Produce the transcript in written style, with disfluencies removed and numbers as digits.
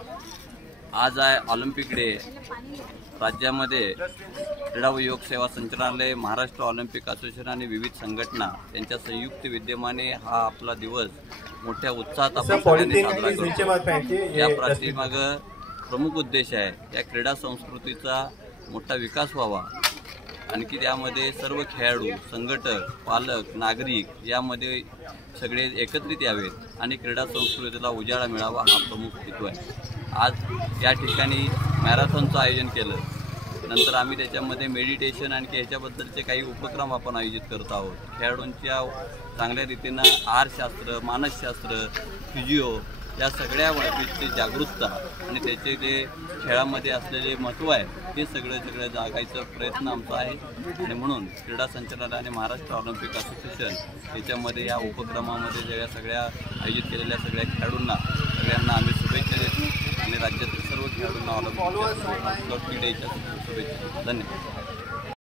आज आहे Olympic day. राज्यामध्ये क्रीडा व योग सेवा संचालनालय, महाराष्ट्र ऑलिम्पिक असोसिएशन आणि विविध संघटना यांच्या संयुक्त विद्यमाने हा आपला दिवस मोठ्या उत्साहात आपण सगळ्यांनी साजरा करतो। या पाठीमागे प्रमुख उद्देश आहे या क्रीडा संस्कृतीचा मोठा विकास व्हावा आणि की त्यामध्ये सर्व खेळाडू, संघटक, पालक, नागरिक यामध्ये सगळे एकत्रित यावेत आणि क्रीडा संस्कृतीला उजाळा मिळावा हा प्रमुख हेतू आहे। आज या ठिकाणी मॅरेथॉनचं आयोजन केलं, नंतर आम्ही त्याच्यामध्ये मेडिटेशन आणि ह्याच्याबद्दलचे काही उपक्रम आपण आयोजित करत आहोत। खेळाडूंच्या चांगल्या रीतीनं आहारशास्त्र, मानसशास्त्र, फिजिओ या सगळ्या बाबतीची जागरूकता आणि त्याचे जे खेळामध्ये असलेले महत्त्व आहे ते सगळं जागायचा प्रयत्न आमचा आहे। आणि म्हणून क्रीडा संचालनालय आणि महाराष्ट्र ऑलिम्पिक असोसिएशन याच्यामध्ये या उपक्रमामध्ये ज्या सगळ्या आयोजित केलेल्या सगळ्या खेळाडूंना सगळ्यांना आम्ही शुभेच्छा देतो आणि राज्यातील सर्व खेळाडूंना ऑलिम्पिक डेच्या शुभेच्छा। धन्यवाद।